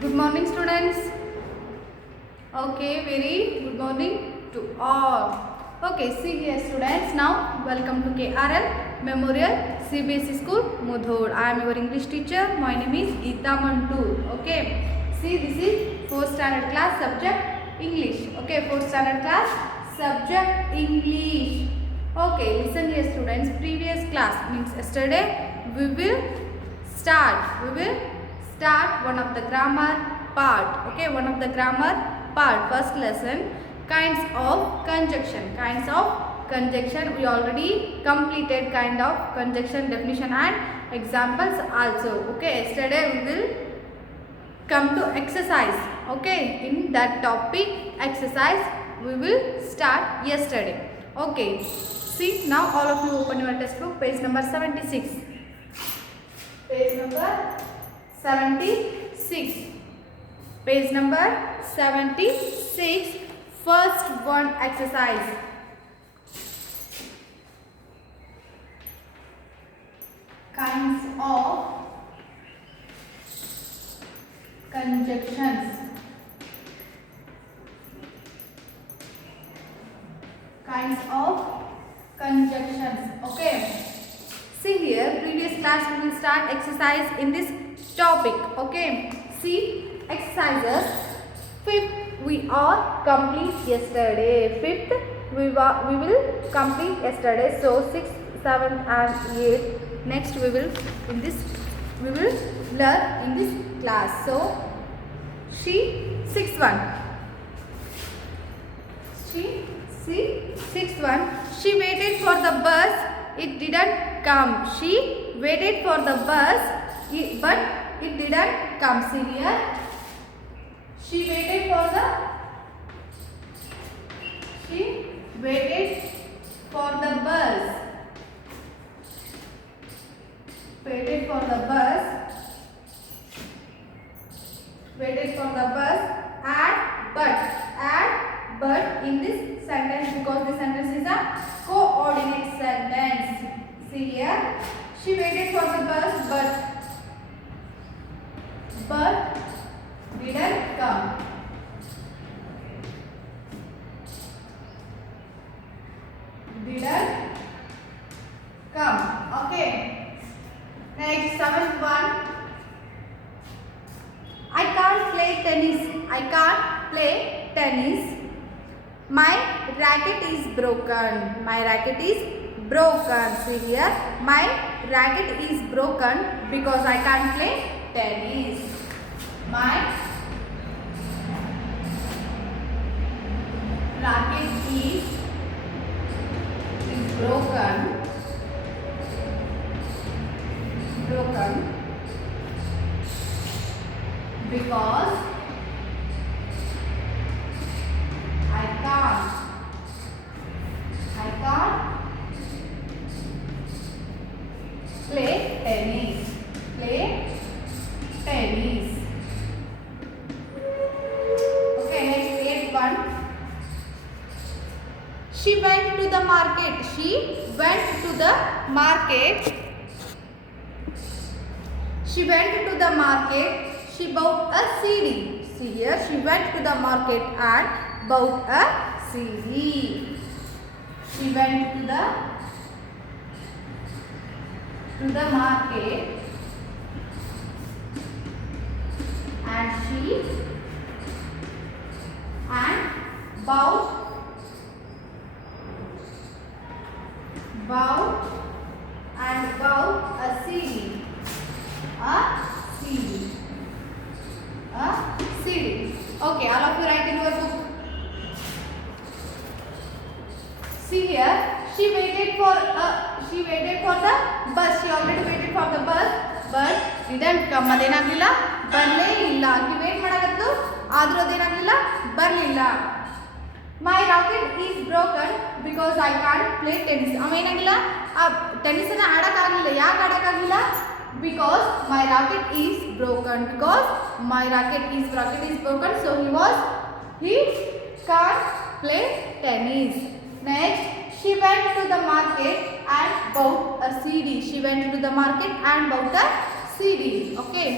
Good morning, students. Okay, very good morning to all. Okay, see here, students. Now, welcome to KRL Memorial CBSE School, Mudhod. I am your English teacher. My name is Geeta Mantur. Okay, see, this is 4th standard class subject English. Okay, 4th standard class subject English. Okay, listen here, students. Previous class means yesterday we will start one of the grammar part. Okay, one of the grammar part. First lesson, kinds of conjunction. We already completed kind of conjunction definition and examples also. Okay, yesterday we will come to exercise. Okay, in that topic exercise we will start yesterday. Okay, see, now all of you open your textbook, page number 76. Page number 76. Page number 76. First one exercise. Kinds of conjunctions. Kinds of conjunctions. Okay. See here, previous class we will start exercise in this topic. Okay. See, exercises. Fifth we are complete yesterday. Fifth we will complete yesterday. So 6th, 7th and 8th. Next we will learn in this class. So sixth one. Sixth one. She waited for the bus. It didn't come. She waited for the bus, but it didn't come. See here. She waited for the bus. Waited for the bus. Add but in this sentence, because this sentence is a coordinate sentence. See here, she waited for the bus but didn't come. Okay. Next, 7th one. I can't play tennis. My racket is broken. See here, my racket is broken because I can't play tennis. My racket is broken because I can't play tennis. Okay, next 8th one. She went to the market. She bought a CD. See here, she went to the market and bought a CD. She went to the market and bought a CD. Okay, all of you write in your book. See here, she waited for the bus. She already waited for the bus, but didn't come. ಅದೇನಾಗಲಿಲ್ಲ, ಬರಲೇ ಇಲ್ಲ. ಆಕೆ wait ಮಾಡಾಕತ್ತು, ಆದರೂ ಅದೇನಾಗಲಿಲ್ಲ, ಬರಲಿಲ್ಲ. My racket is broken because I can't play tennis. ಅವೇನಾಗಿಲ್ಲ, ಆ tennis ಅನ್ನ ಆಡಕ್ಕಾಗಲಿಲ್ಲ. ಯಾಕೆ ಆಡಕ್ಕಾಗಲಿಲ್ಲ? Because my racket is broken. So he can't play tennis. Next, she went to the market and bought a CD. Okay.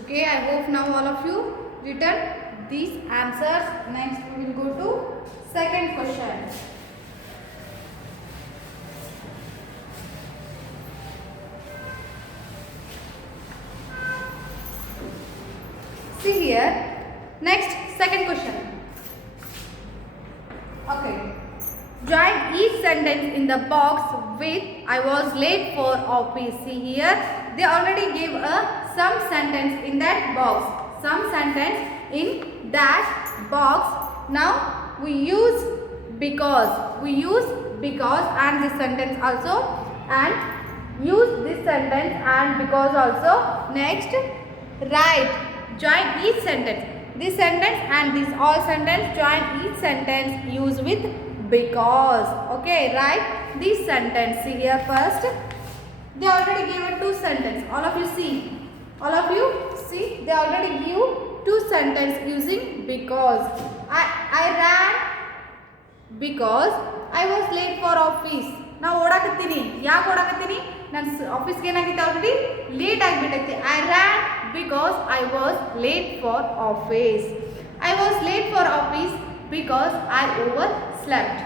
Okay, I hope now all of you written these answers. Next we will go to second question. See here. Next second question. Okay. Join each sentence in the box with I was late for office. See here. They already gave some sentence in that box. Some sentence in that box. Now we use because. We use because and this sentence also, and use this sentence and because also. Next, write. Join each sentence. This sentence and this all sentence. Join each sentence. Use with because. Okay, write this sentence. See here first. They already gave a two sentence. All of you see. All of you see. They already give two sentence using because. I ran because I was late for office. Now ಓಡಾಕತ್ತೀನಿ. ಯಾಕೆ ಓಡಾಕತ್ತೀನಿ? ನಾನು ಆಫೀಸ್ಗೆ ಏನಾಗಿತ್ತು already late ಆಗಿಬಿಟ್ಟೈತಿ. I ran because I was late for office. I was late for office because I overslept.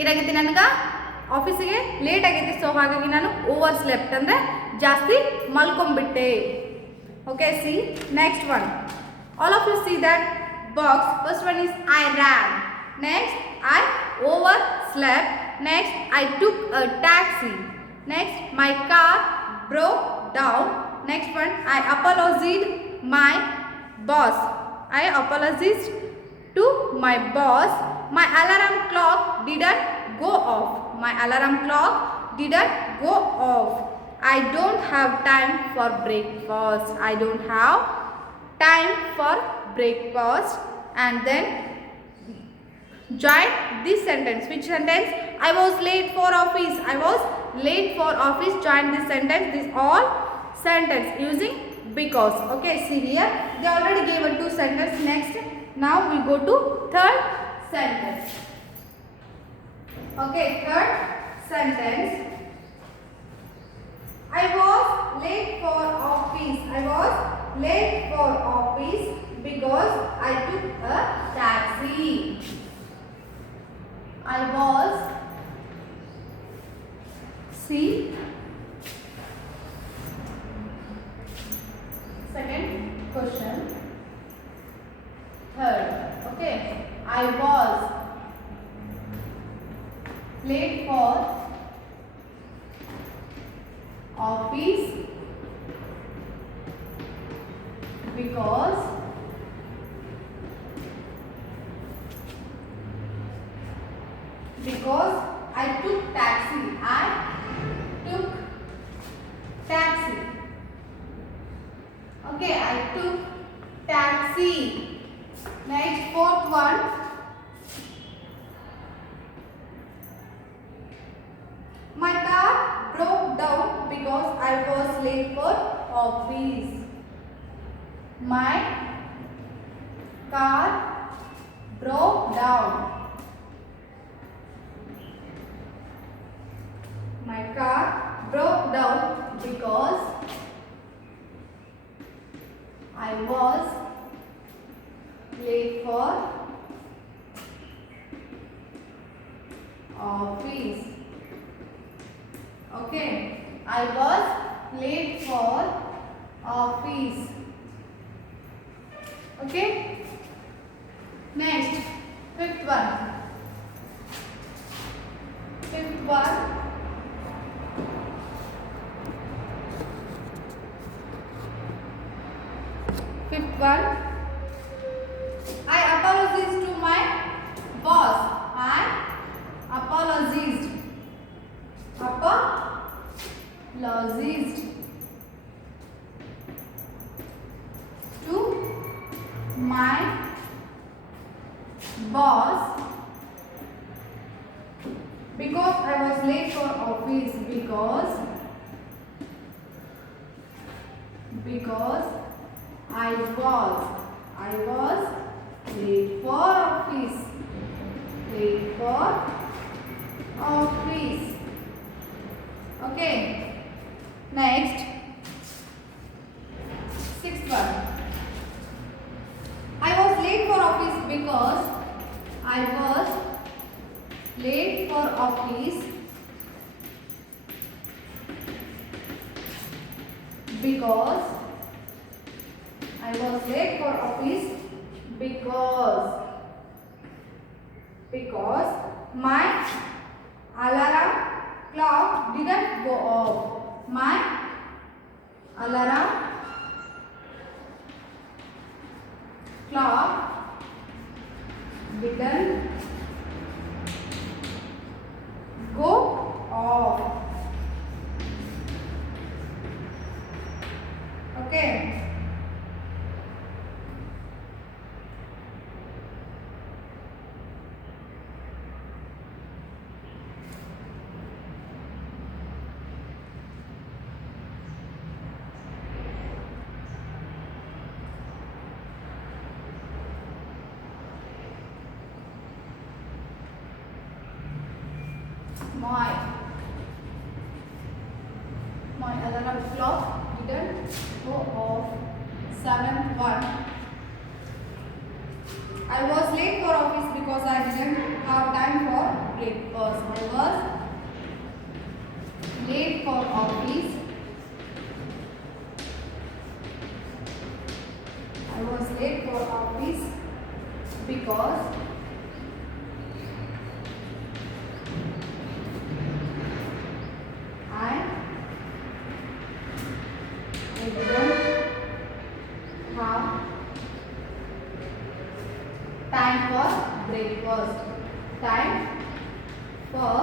ಏನಾಗೈತಿ ನನಗೆ ಆಫೀಸಿಗೆ late ಆಗೈತಿ, so ಹಾಗಾಗಿ ನಾನು ಓವರ್ ಸ್ಲೆಪ್ಟ್ ಅಂದರೆ ಜಾಸ್ತಿ ಮಲ್ಕೊಂಡ್ಬಿಟ್ಟೆ. Okay, see next one. All of you see that box. First one is I ran. Next I overslept. Next I took a taxi. Next my car broke down. Next one I apologised my boss. I apologized to my boss. My alarm clock didn't go off. My alarm clock didn't go off. I don't have time for breakfast. I don't have time for breakfast. And then join this sentence. Which sentence? I was late for office. I was late for office. Join this sentence. This all sentence using because. Okay, see here. They already gave a two sentence. Next, now we go to third sentence. Okay, third sentence. I was late for office. I was late for office because I took a taxi. I was, see, second question. Third, okay. I was late for office because I took taxi. I took taxi. Okay, I took taxi. Next, fourth one. My car broke down because I was late for office. My car broke down. My car broke down because I was late for office. Okay, I was late for office. Okay, next, fifth one. Fifth one. one. I apologized to my boss. I apologized. Apologized to my boss because I was late for office. Because I was late for office. Okay. Next, sixth one. I was late for office because I was late for office because I was late for office because my alarm clock didn't go off. My alarm clock didn't go off. Okay. My alarm clock didn't go off. Seventh one. I was late for office because I didn't have time for breakfast. I was late for office. Because I didn't have time for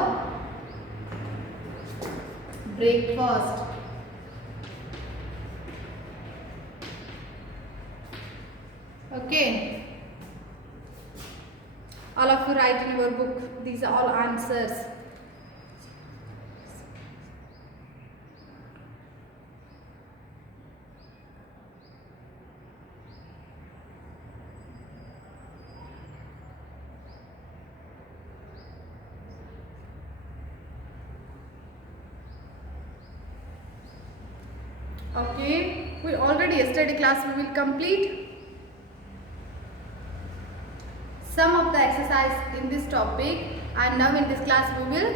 breakfast. Okay. All of you write in your book. These are all answers. Okay, we already yesterday class we will complete some of the exercise in this topic, and now in this class we will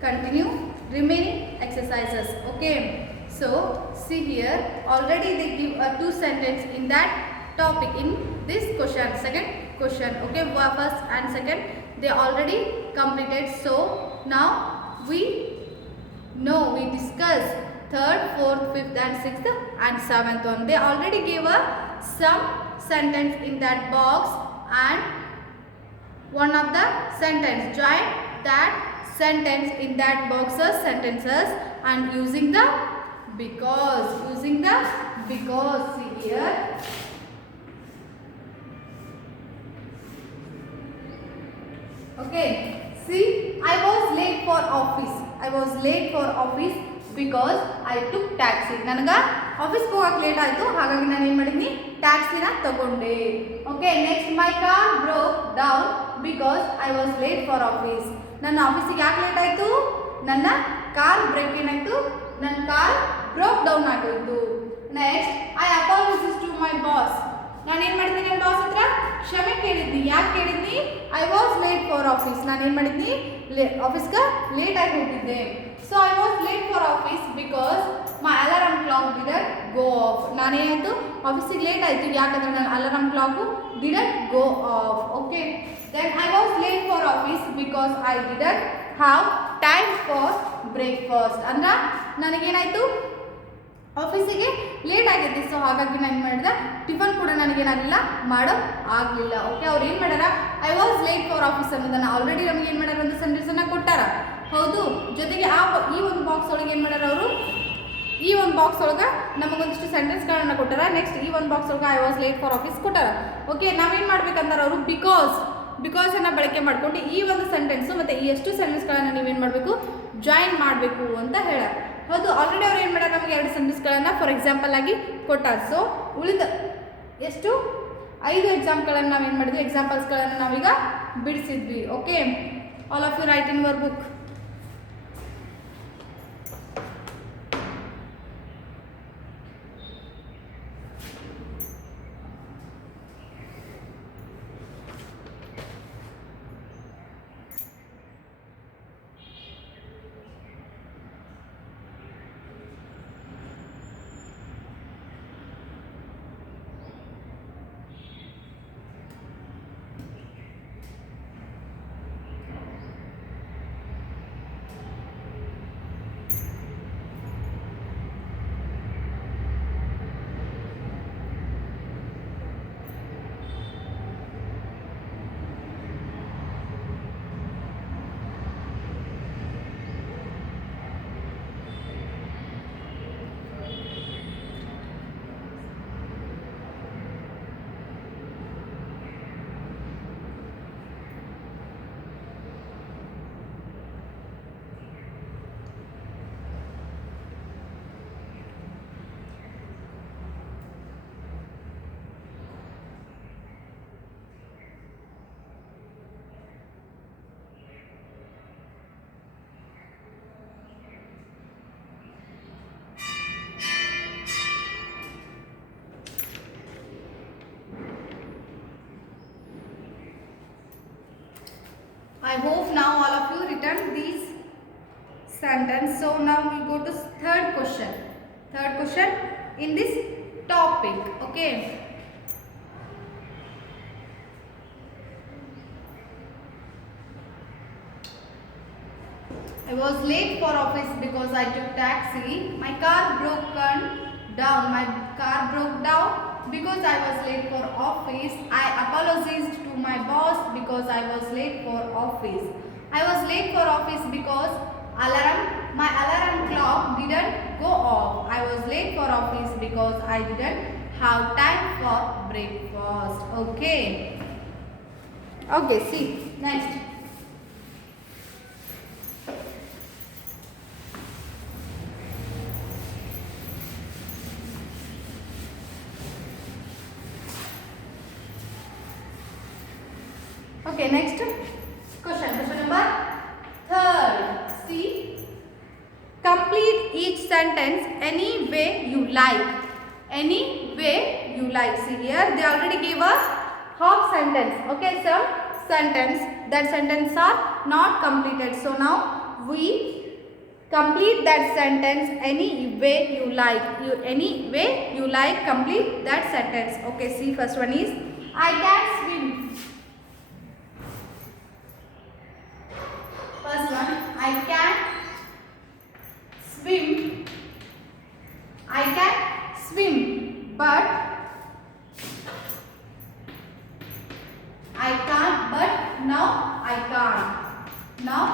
continue remaining exercises. Okay, so see here, already they give a 2 sentence in that topic in this question, second question. Okay, first and second they already completed. So now we discuss third, fourth, fifth and sixth and seventh one. They already gave us some sentence in that box, and one of the sentence, join that sentence in that boxes sentences and using the because. See here, okay, see, I was late for office because I took taxi. ನನಗ ಆಫೀಸ್ಗೆ ಹೋಗಕ್ಕೆ late ಆಯಿತು, ಹಾಗಾಗಿ ನಾನು ಏನು ಮಾಡಿದ್ನಿ, ಟ್ಯಾಕ್ಸಿನ ತಗೊಂಡೆ. Okay, next my car broke down because I was late for office. ನನ್ನ ಆಫೀಸಿಗೆ ಯಾಕೆ ಲೇಟ್ ಆಯಿತು, ನನ್ನ ಕಾರ್ ಬ್ರೇಕ್ ಏನಾಯಿತು, ನನ್ನ ಕಾರ್ ಬ್ರೋಕ್ ಡೌನ್ ಆಗೋಯಿತು. Next I apologise to my boss. ನಾನು ಏನು ಮಾಡಿದ್ದೀನಿ, ನನ್ನ ಬಾಸ್ ಹತ್ರ ಕ್ಷಮೆ ಕೇಳಿದ್ನಿ. ಯಾಕೆ ಕೇಳಿದ್ನಿ, I was late for office. ನಾನು ಏನು ಮಾಡಿದ್ನಿ, ಆಫೀಸ್ಗೆ ಲೇಟ್ ಆಗಿ ಹೋಗಿದ್ದೆ. So I was late for office because my alarm clock didn't go off. ನಾನೇನಾಯಿತು, ಆಫೀಸಿಗೆ ಲೇಟ್ ಆಯಿತು ಯಾಕಂದರೆ ನನ್ನ alarm clock didn't go off. Okay, then I was late for office because I didn't have time for breakfast. ಅಂದ್ರೆ ನನಗೇನಾಯಿತು, ಆಫೀಸಿಗೆ late ಆಗೈತಿ. So ಹಾಗಾಗಿ ನಾನು ಏನು ಮಾಡಿದೆ, ಟಿಫನ್ ಕೂಡ ನನಗೇನಾಗಲಿಲ್ಲ ಮಾಡೋ ಆಗಲಿಲ್ಲ. ಓಕೆ, ಅವ್ರು ಏನು ಮಾಡ್ಯಾರ, I was late for office ಅನ್ನೋದನ್ನು ಆಲ್ರೆಡಿ ನಮಗೆ ಏನು ಮಾಡ್ಯಾರ, ಒಂದು ಸೆಂಟೆನ್ಸನ್ನು ಕೊಟ್ಟಾರ. ಹೌದು, ಜೊತೆಗೆ ಈ ಒಂದು ಬಾಕ್ಸ್ ಒಳಗೆ ಏನು ಮಾಡ್ಯಾರ ಅವರು, ಈ ಒಂದು ಬಾಕ್ಸ್ ಒಳಗೆ ನಮಗೊಂದಿಷ್ಟು ಸೆಂಟೆನ್ಸ್ಗಳನ್ನು ಕೊಟ್ಟಾರ. ನೆಕ್ಸ್ಟ್ ಈ ಒಂದು ಬಾಕ್ಸ್ ಒಳಗೆ I was late for office ಕೊಟ್ಟಾರ. ಓಕೆ, ನಾವೇನು ಮಾಡ್ಬೇಕಂದ್ರೆ ಅವರು ಬಿಕಾಸನ್ನು ಬಳಕೆ ಮಾಡಿಕೊಂಡು ಈ ಒಂದು ಸೆಂಟೆನ್ಸು ಮತ್ತು ಈ ಎಷ್ಟು ಸೆಂಟೆನ್ಸ್ಗಳನ್ನು ನೀವೇನು ಮಾಡಬೇಕು, ಜಾಯಿನ್ ಮಾಡಬೇಕು ಅಂತ ಹೇಳ್ಯಾರ. ಹೌದು, ಆಲ್ರೆಡಿ ಅವ್ರು ಏನು ಮಾಡ್ಯಾರ, ನಮಗೆ 2 ಸೆಂಟೆನ್ಸ್ಗಳನ್ನು ಫಾರ್ ಎಕ್ಸಾಂಪಲ್ ಆಗಿ ಕೊಟ್ಟಾರ. ಸೊ ಉಳಿದ ಎಷ್ಟು 5 ಎಕ್ಸಾಂಪಲ್ಗಳನ್ನು ನಾವೇನು ಮಾಡಿದ್ವಿ, ಎಕ್ಸಾಂಪಲ್ಸ್ಗಳನ್ನು ನಾವೀಗ ಬಿಡಿಸಿದ್ವಿ. Okay, all of you write in your book. I hope now all of you written these sentence. So now we go to third question. Third question in this topic. Okay. I was late for office because I took taxi. My car broke down. My car broke down because I was late for office. I apologized to my boss because I was late for office. I was late for office because my alarm clock didn't go off. I was late for office because I didn't have time for breakfast. Okay. Okay, see. Next. Okay, next question. Question number 3rd. See, complete each sentence any way you like. Any way you like. See here, they already gave a half sentence. Okay, some sentence. That sentence are not completed. So now we complete that sentence any way you like. Any way you like. Complete that sentence. Okay, see, first one is I can swim. First one, I can swim. I can swim, but I can't. But now I can't. Now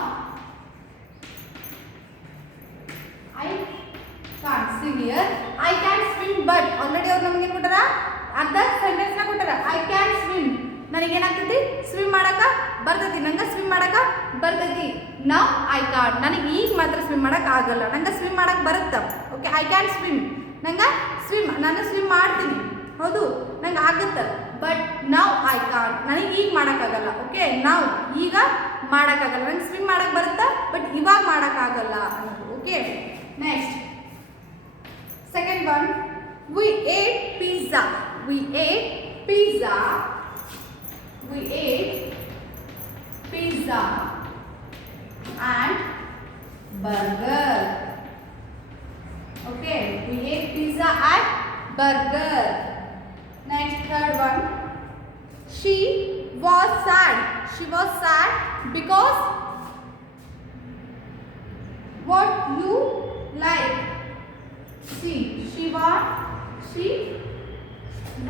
I can't. See here, I can swim, but already ಅವರು ನಮಗೆ ಏನು ಕೊಟ್ಟಾರ, ಅರ್ಧ sentence ನ ಕೊಟ್ಟಾರ. I can swim. ನನಗೇನಾಗ್ತೈತಿ, swim ಮಾಡಕ ಬರ್ತೈತಿ, ನಂಗೆ ಸ್ವಿಮ್ ಮಾಡಕ ಬರ್ತೈತಿ. ನೌ ಐ ಕಾಂಟ್, ನನಗೆ ಈಗ ಮಾತ್ರ ಸ್ವಿಮ್ ಮಾಡಕ್ಕೆ ಆಗಲ್ಲ, ನಂಗೆ ಸ್ವಿಮ್ ಮಾಡಕ್ಕೆ ಬರುತ್ತೆ. ಓಕೆ, ಐ ಕ್ಯಾನ್ ಸ್ವಿಮ್, ನಂಗೆ ನಾನು ಸ್ವಿಮ್ ಮಾಡ್ತೀನಿ, ಹೌದು ನಂಗೆ ಆಗುತ್ತೆ. ಬಟ್ ನೌ ಐ ಕಾಂಟ್, ನನಗೆ ಈಗ ಮಾಡೋಕ್ಕಾಗಲ್ಲ. ಓಕೆ, ನಾವು ಈಗ ಮಾಡೋಕ್ಕಾಗಲ್ಲ, ನಂಗೆ ಸ್ವಿಮ್ ಮಾಡಕ್ಕೆ ಬರುತ್ತೆ, ಬಟ್ ಇವಾಗ ಮಾಡೋಕ್ಕಾಗಲ್ಲ ಅನ್ನೋದು. Okay, next second one, we ate pizza. We ate pizza. We ate pizza and burger. Okay, we ate pizza and burger. Next, third one. She was sad. She was sad because what you like. See, she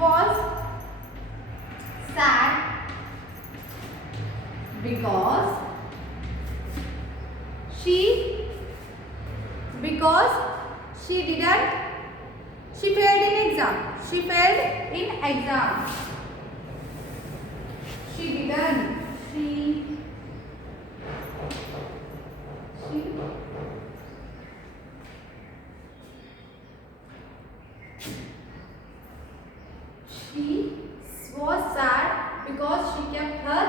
was sad because she failed in exam. She failed in exam. She was sad because she kept her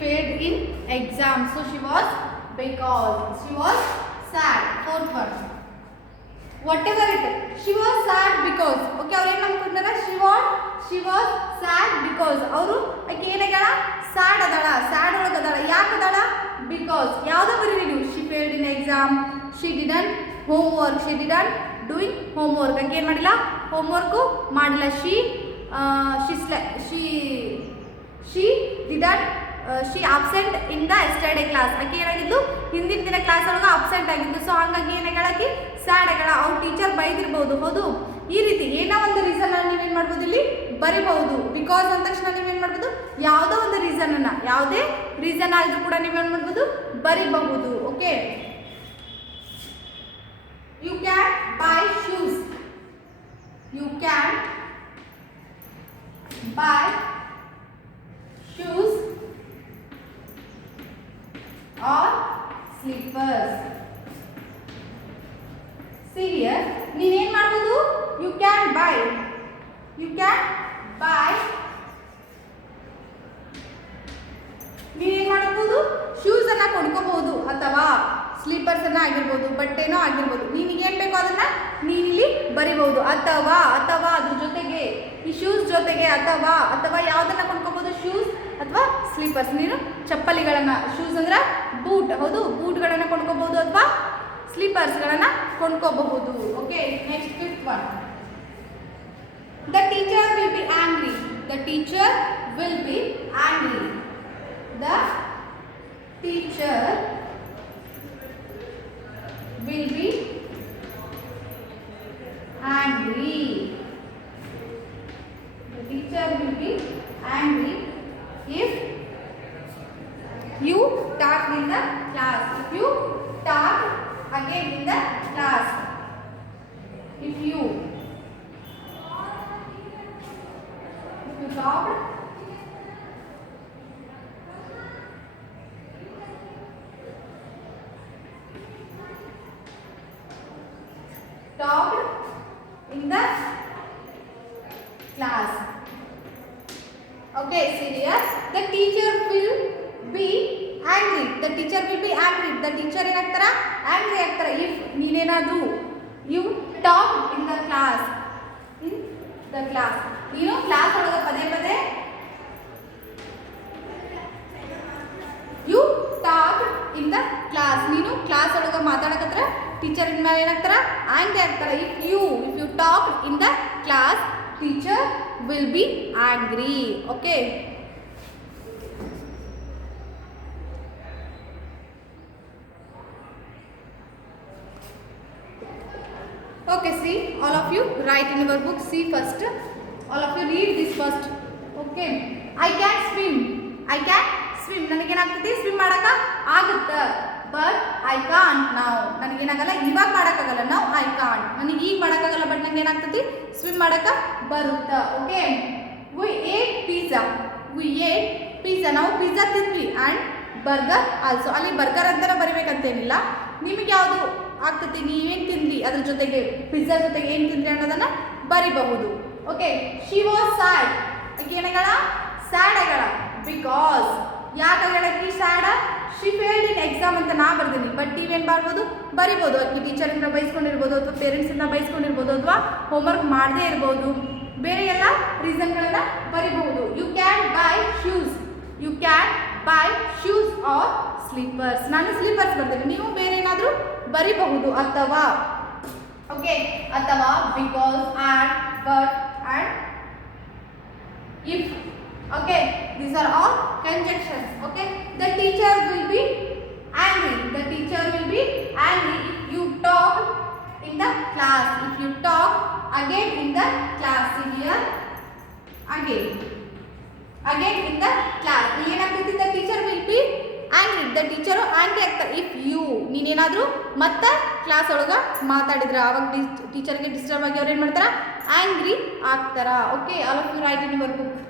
failed in exam. So she was sad. Fourth one. Whatever it is, she was sad because. Okay, ಅವ್ರು ಏನು ಅನ್ಕೊಂಡಾರ? She was sad because. ಅವರು ಆಕೆ ಏನಾಗ್ಯಾಳ? sad ಅದಾಳ. sad ಒಳಗದಾಳ. ಯಾಕೆ ಅದಾಳ? Because. ಯಾವ್ದೋ ಬರೀರಿ ನೀವು. She failed in exam. She didn't homework. She didn't doing homework. ಆಕೆ ಏನು ಮಾಡಿಲ್ಲ? ಹೋಮ್ವರ್ಕ್ ಮಾಡಿಲ್ಲ. She absent in the yesterday class. ಆಕೆ ಏನಾಗಿದ್ದು? ಹಿಂದಿನ ದಿನ ಕ್ಲಾಸ್ ಒಳಗೆ ಅಬ್ಸೆಂಟ್ ಆಗಿದ್ದು. ಸೊ ಹಾಗಾಗಿ ಏನಾಗಳಾಕಿ ಸ್ಯಾಡ್ ಆಗಳ. ಅವ್ರ ಟೀಚರ್ ಬೈದಿರ್ಬೋದು. ಹೌದು, ಈ ರೀತಿ ಏನೋ ಒಂದು ರೀಸನ್ ಅನ್ನು ನೀವೇನು ಮಾಡ್ಬೋದು ಇಲ್ಲಿ ಬರಿಬಹುದು. ಬಿಕಾಸ್ ಅಂದ ತಕ್ಷಣ ನೀವೇನು ಮಾಡ್ಬೋದು? ಯಾವುದೋ ಒಂದು ರೀಸನ್ ಅನ್ನ, ಯಾವುದೇ ರೀಸನ್ ಆದ್ರೂ ಕೂಡ ನೀವೇನು ಮಾಡ್ಬೋದು? ಬರಿಬಹುದು. Okay, you can buy shoes. You can buy shoes or slippers. See here, ನೀವೇನು ಮಾಡ್ಬೋದು? You can buy ನೀವೇನು ಮಾಡಬಹುದು? ಶೂಸ್ ಅನ್ನ ಕೊಂಡ್ಕೋಬಹುದು ಅಥವಾ ಸ್ಲೀಪರ್ಸ್ ಅನ್ನ ಆಗಿರ್ಬೋದು, ಬಟ್ಟೆನೋ ಆಗಿರ್ಬೋದು. ನಿನಗೇನು ಬೇಕೋ ಅದನ್ನ ನೀನಿಲ್ಲಿ ಬರಿಬಹುದು. ಅಥವಾ ಅದ್ರ ಜೊತೆಗೆ, ಈ ಶೂಸ್ ಜೊತೆಗೆ ಅಥವಾ ಯಾವುದನ್ನ ಕೊಂಡ್ಕೋಬಹುದು? ಶೂಸ್ ಅಥವಾ ಸ್ಲೀಪರ್ಸ್. ನೀನು ಚಪ್ಪಲಿಗಳನ್ನ, ಶೂಸ್ ಅಂದ್ರೆ ಬೂಟ್, ಹೌದು, ಬೂಟ್ಗಳನ್ನ ಕೊಂಡ್ಕೋಬಹುದು ಅಥವಾ ಸ್ಲೀಪರ್ಸ್ಗಳನ್ನ ಕೊಂಡ್ಕೋಬಹುದು. Okay, next fifth one. The teacher will be angry. The teacher will be angry. The teacher will be angry. The teacher will be angry if you talk in the class. If you talk again in the class. If you talk in the class. Okay, see here, the teacher will be angry. The teacher will be angry. The teacher ಏನಾಗ್ತಾರ? angry ಆಗ್ತಾರ. if ನೀನೇನಾದ್ರೂ you talk in the class. ನೀನು class ಒಳಗೆ ಪದೇ you talk in the class. ನೀನು class ಒಳಗೆ ಮಾತಾಡಕತ್ರ teacher ಮೇಲೆ ಏನಾಗ್ತಾರ? ಆಂಗ್ರಿ ಆಗ್ತಾರ. If you talk in the class, teacher will be angry. Okay, okay, see, all of you write in your book. See first, all of you read this first. Okay, I can swim. ನನಗೇನಾಗ್ತದೆ? Swim ಮಾಡಕ ಆಗುತ್ತೆ. But I can't ನಾವು. ನನಗೇನಾಗಲ್ಲ, ಇವಾಗ ಮಾಡೋಕ್ಕಾಗಲ್ಲ. ನಾವು I can't, ನನಗೆ ಈಗ ಮಾಡೋಕ್ಕಾಗಲ್ಲ, ಬಟ್ ನನಗೆ ಏನಾಗ್ತದೆ? ಸ್ವಿಮ್ ಮಾಡೋಕೆ ಬರುತ್ತೆ. Okay, we ate pizza. ನಾವು ಪಿಜ್ಜಾ ತಿಂದ್ವಿ. And burger also. ಅಲ್ಲಿ ಬರ್ಗರ್ ಅಂತಾನೆ ಬರಿಬೇಕಂತೇನಿಲ್ಲ. ನಿಮಗೆ ಯಾವುದು ಆಗ್ತದೆ, ನೀವೇನು ತಿಂದ್ರಿ ಅದ್ರ ಜೊತೆಗೆ, ಪಿಜ್ಜಾ ಜೊತೆಗೆ ಏನು ತಿಂದ್ರಿ ಅನ್ನೋದನ್ನು ಬರಿಬಹುದು. Okay, she was sad. ಆಕೆ ಏನಾಗಳ? ಸ್ಯಾಡ್ ಆಗಳ. ಬಿಕಾಸ್ ಯಾಕಾಗಳಕ್ಕೆ sad? She failed in exam ಅಂತ ನಾ ಬರ್ತೀನಿ. ಬಟ್ ನೀವೇನು ಮಾಡ್ಬೋದು? ಬರಿಬೋದು. ಆಕೆ ಟೀಚರಿಂದ ಬೈಸ್ಕೊಂಡಿರ್ಬೋದು, ಅಥವಾ ಪೇರೆಂಟ್ಸಿಂದ ಬೈಸ್ಕೊಂಡಿರ್ಬೋದು, ಅಥವಾ ಹೋಮ್ವರ್ಕ್ ಮಾಡದೇ ಇರ್ಬೋದು. ಬೇರೆ ಎಲ್ಲ ರೀಸನ್ಗಳನ್ನು ಬರಿಬಹುದು. You can buy shoes. You can buy shoes or slippers. ನಾನು ಸ್ಲೀಪರ್ಸ್ ಬರ್ತೀನಿ, ನೀವು ಬೇರೆ ಏನಾದರೂ ಬರಿಬಹುದು. ಅಥವಾ ಓಕೆ, ಅಥವಾ because and but and if. Okay, these are all conjunctions. Okay, the teacher will be angry. The teacher will be angry if you talk in the class. If you talk again in the class. Here again in the class. ಏನಾಗ್ತೈತಿ? The teacher will be angry. The teacher angry ಆಗ್ತಾರೆ. if you ನೀನೇನಾದರೂ ಮತ್ತೆ class ಒಳಗೆ ಮಾತಾಡಿದ್ರೆ ಆವಾಗ ಟೀಚರ್ಗೆ disturb ಆಗಿ ಅವ್ರು ಏನು ಮಾಡ್ತಾರೆ? ಆಂಗ್ರಿ ಆಗ್ತಾರ. Okay, all of you write in your book.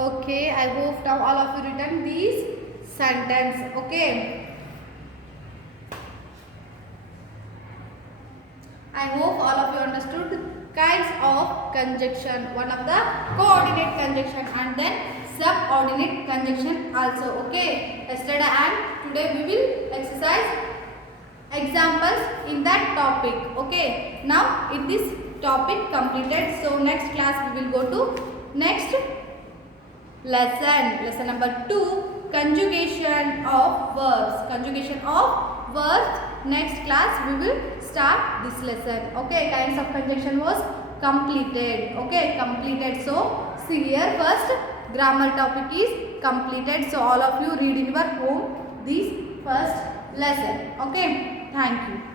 Okay, I hope now all of you written these sentence. Okay, I hope all of you understood kinds of conjunction. One of the coordinate conjunction and then subordinate conjunction also. Okay, yesterday and today we will exercise examples in that topic. Okay, now in this topic completed, so next class we will go to next lesson number 2, conjugation of verbs. Conjugation of verbs. Next class we will start this lesson. Okay, kinds of conjunction was completed. Okay, completed. So see here, first grammar topic is completed. So all of you read in your home this first lesson. Okay, thank you.